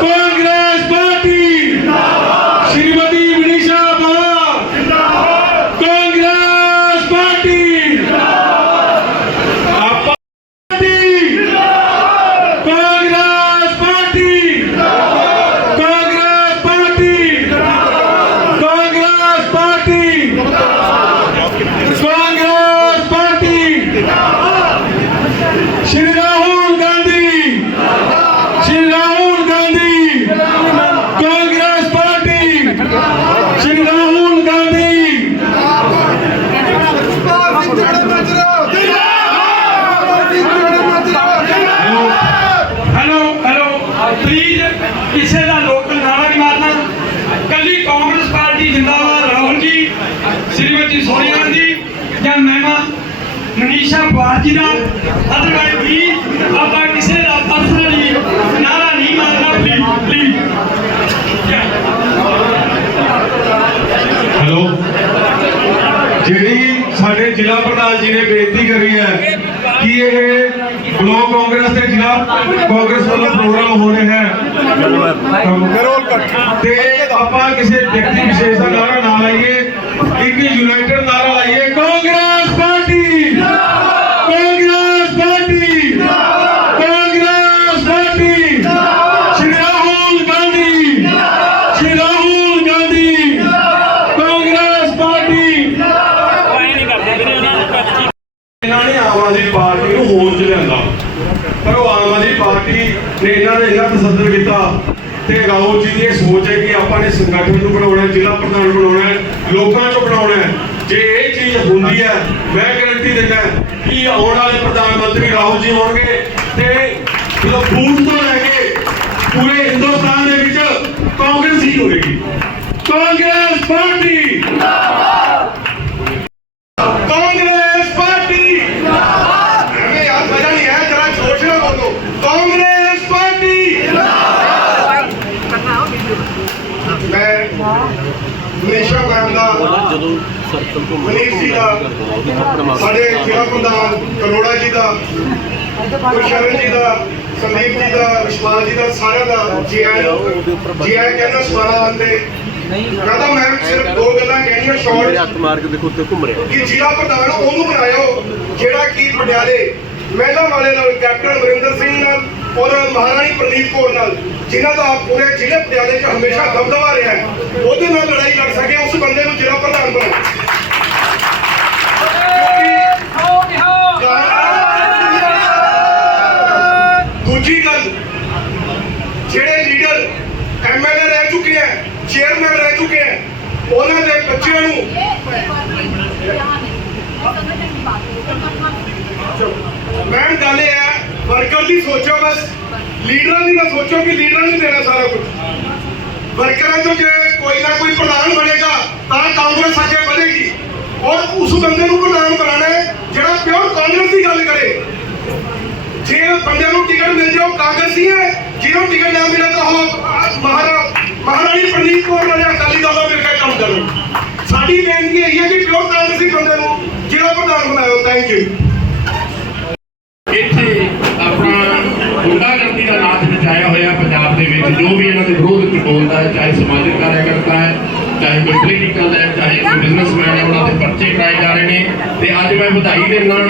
Congress party Shrimati Manisha Bala Congress party ਆਪਾਂ party Congress party Congress party Congress party Congress party Shri Rahul Gandhi Shri Rahul Gandhi Congress party Shri Rahul Gandhi hello hello please ਕਿਸੇ ਦਾ local ਨਾਰਾ ਨਹੀਂ ਮਾਰਨਾ ਕੱਲੀ Congress party ਜਿੰਦਾਬਾਦ ਰਾਹੁਲ ਜੀ ਸ਼੍ਰੀਮਤੀ ਸੋਨੀਆ ਗਾਂਧੀ ਜਾਂ ਮਹਿਮਾ ਮਨੀਸ਼ਾ ਪਵਾਰ ਜੀ ਦਾ ਅਦਰਵਾਈਜ਼ ਪਲੀਜ਼ ਆਪਾਂ ਕਿਸੇ ਦਾ ਪਰਸਨਲੀ ਨਾਰਾ ਨਹੀਂ ਮਾਰਨਾ ਪਲੀਜ਼ ਪਲੀਜ਼ ਹੈਲੋ ਜਿਹੜੀ ਸਾਡੇ ਜ਼ਿਲ੍ਹਾ ਪ੍ਰਧਾਨ ਜੀ ਨੇ ਬੇਨਤੀ ਕਰੀ ਹੈ ਕਿ ਇਹ ਬਲਾਕ ਕਾਂਗਰਸ ਤੇ ਜ਼ਿਲ੍ਹਾ ਕਾਂਗਰਸ ਵੱਲੋਂ ਪ੍ਰੋਗਰਾਮ ਹੋ ਰਿਹਾ ਹੈ। ਤੇ ਆਪਾਂ ਕਿਸੇ ਵਿਅਕਤੀ ਵਿਸ਼ੇਸ਼ ਦਾ ਨਾਰਾ ਨਾ ਲਾਈਏ ਇੱਕ ਯੂਨਾਈਟਿਡ ਨਾਰਾ ਲਾਈਏ Congress party Congress party Congress party Shri Rahul Gandhi Shri Rahul Gandhi Congress party ਇਹਨਾਂ ਨੇ ਆਮ ਆਦਮੀ ਪਾਰਟੀ ਨੂੰ ਹੋਂਦ ਚ ਲਿਆਂਦਾ ਪਰ ਉਹ ਆਮ ਆਦਮੀ ਪਾਰਟੀ ਨੇ ਇਹਨਾਂ ਨੇ ਇੰਨਾ ਤਸੱਦਦ ਕੀਤਾ ਤੇ ਰਾਹੁਲ ਜੀ ਦੀ ਇਹ ਸੋਚ ਹੈ ਕਿ ਆਪਾਂ ਨੇ ਸੰਗਠਨ ਨੂੰ ਬਣਾਉਣਾ ਜ਼ਿਲ੍ਹਾ ਪ੍ਰਧਾਨ ਬਣਾਉਣਾ ਲੋਕਾਂ ਚੋਂ ਬਣਾਉਣਾ ਜੇ ਇਹ ਚੀਜ਼ ਹੁੰਦੀ ਹੈ, ਮੈਂ ਗਾਰੰਟੀ ਦਿੰਦਾ ਕਿ ਆਉਣ ਵਾਲੇ ਪ੍ਰਧਾਨ ਮੰਤਰੀ ਰਾਹੁਲ ਜੀ ਹੋਣਗੇ ਤੇ ਜਦੋਂ ਤੋਂ ਲੈ ਕੇ ਪੂਰੇ ਹਿੰਦੁਸਤਾਨ ਦੇ ਵਿੱਚ ਕਾਂਗਰਸ ਹੀ ਹੋਵੇਗੀ। ਕਾਂਗਰਸ ਪਾਰਟੀ ਕਾਂਗਰਸ ਪਾਰਟੀ ਐਵੇਂ ਯਾਰ ਮਜ਼ਾ ਨਹੀਂ ਹੈ ਜਰਾ ਜੋਸ਼ ਨਾਲ ਬੋਲੋ ਕਾਂਗਰਸ ਪਾਰਟੀ ਮੈਂ ਮਨੀਸ਼ਾ ਮੈਮ ਦਾ ਜਦੋਂ ਸਰਕਲ ਤੋਂ ਮਨੀਸ਼ ਜੀ ਦਾ ਸਾਡੇ ਜ਼ਿਲ੍ਹਾ ਪ੍ਰਧਾਨ ਕਰੋੜਾ ਜੀ ਦਾ ਗੁਰਸ਼ਰਨ ਜੀ ਦਾ ਸੰਦੀਪ ਜੀ ਦਾ ਵਿਸ਼ਵਾਸ ਜੀ ਦਾ ਸਾਰਿਆਂ ਦਾ ਜੀ ਆਇਆਂ ਜੀ ਆਇਆਂ ਕਹਿੰਦਾ ਸਵਾਰਾ ਬੰਦੇ ਕਹਿੰਦਾ ਮੈਂ ਸਿਰਫ ਦੋ ਗੱਲਾਂ ਕਹਿਣੀਆਂ ਮੇਰੇ ਸ਼ਾਰਟ ਹੱਥ ਮਾਰ ਕੇ ਦੇਖੋ ਉੱਤੇ ਘੁੰਮ ਰਿਹਾ। ਕਿ ਜ਼ਿਲ੍ਹਾ ਪ੍ਰਧਾਨ ਉਹਨੂੰ ਬਣਾਇਓ ਜਿਹੜਾ ਕਿ ਪਟਿਆਲੇ ਮਹਿਲਾ ਵਾਲੇ ਨਾਲ ਕੈਪਟਨ ਅਮਰਿੰਦਰ ਸਿੰਘ ਨਾਲ ਔਰ ਮਹਾਰਾਣੀ ਪ੍ਰਨੀਤ ਕੌਰ ਨਾਲ ਜਿਨ੍ਹਾਂ ਦਾ ਪੂਰੇ ਜ਼ਿਲ੍ਹੇ ਪਟਿਆਲੇ 'ਚ ਹਮੇਸ਼ਾ ਦਬਦਬਾ ਰਿਹਾ ਹੈ ਉਹਦੇ ਨਾਲ ਲੜਾਈ ਲੜ ਸਕੇ ਉਸ ਬੰਦੇ ਨੂੰ ਜ਼ਿਲ੍ਹਾ ਪ੍ਰਧਾਨ ਬਣਾਓ ਦੂਜੀ ਗੱਲ ਜਿਹੜੇ ਲੀਡਰ ਐਮਐਲਏ ਰਹਿ ਚੁੱਕੇ ਹੈ ਚੇਅਰਮੈਨ ਰਹਿ ਚੁੱਕੇ ਹੈ ਉਹਨਾਂ ਦੇ ਬੱਚਿਆਂ ਨੂੰ ਮੈਮ ਗੱਲ ਇਹ ਵਰਕਰ ਦੀ ਸੋਚੋ ਬਸ। ਲੀਡਰਾਂ ਦੀ ਨਾ ਸੋਚੋ ਕਿ ਲੀਡਰਾਂ ਨੇ ਦੇਣਾ ਸਾਰਾ ਕੁਝ ਵਰਕਰਾਂ ਤੋਂ ਜੇ ਕੋਈ ਨਾ ਕੋਈ ਪ੍ਰਧਾਨ ਬਣੇਗਾ, ਤਾਂ ਕਾਂਗਰਸ ਅੱਗੇ ਵਧੇਗੀ। ਔਰ ਉਸ ਬੰਦੇ ਨੂੰ ਪ੍ਰਧਾਨ ਬਣਾਉਣਾ ਹੈ, ਜਿਹੜਾ ਪਿਓਰ ਕਾਂਗਰਸ ਦੀ ਗੱਲ ਕਰੇ। ਜੇ ਬੰਦੇ ਨੂੰ ਟਿਕਟ ਮਿਲ ਜਾਓ ਕਾਂਗਰਸੀ ਹੈ ਜਿਹਨੂੰ ਟਿਕਟ ਨਾ ਮਿਲੇ ਤਾਂ ਉਹ ਮਹਾਰਾਜ ਮਹਾਰਾਣੀ ਪ੍ਰਨੀਤ ਕੌਰ ਵਾਲੇ ਅਕਾਲੀ ਦਲ ਦਾ ਮਿਲ ਕੇ ਕੰਮ ਕਰੋ ਸਾਡੀ ਬੇਨਤੀ ਇਹ ਹੈ ਕਿ ਪਿਓਰ ਕਾਂਗਰਸੀ ਬੰਦੇ ਨੂੰ ਜਿਹੜਾ ਪ੍ਰਧਾਨ ਬਣਾਇਓ ਥੈਂਕ ਯੂ ਇੱਥੇ ਆਪਣਾ ਗੁੰਡਾਗਰਦੀ ਦਾ ਨਾਚ ਨਚਾਇਆ ਹੋਇਆ ਪੰਜਾਬ ਦੇ ਵਿੱਚ ਜੋ ਵੀ ਇਹਨਾਂ ਦੇ ਵਿਰੋਧ ਵਿੱਚ ਬੋਲਦਾ ਹੈ ਚਾਹੇ ਸਮਾਜਿਕ ਕਾਰਜਕਰਤਾ ਹੈ, ਚਾਹੇ ਕੋਈ ਪੋਲੀਟੀਕਲ ਹੈ, ਚਾਹੇ ਕੋਈ ਬਿਜ਼ਨਸਮੈਨ ਹੈ, ਉਹਨਾਂ ਦੇ ਪਰਚੇ ਕਰਾਏ ਜਾ ਰਹੇ ਨੇ ਤੇ ਅੱਜ ਮੈਂ ਵਧਾਈ ਦੇ ਨਾਲ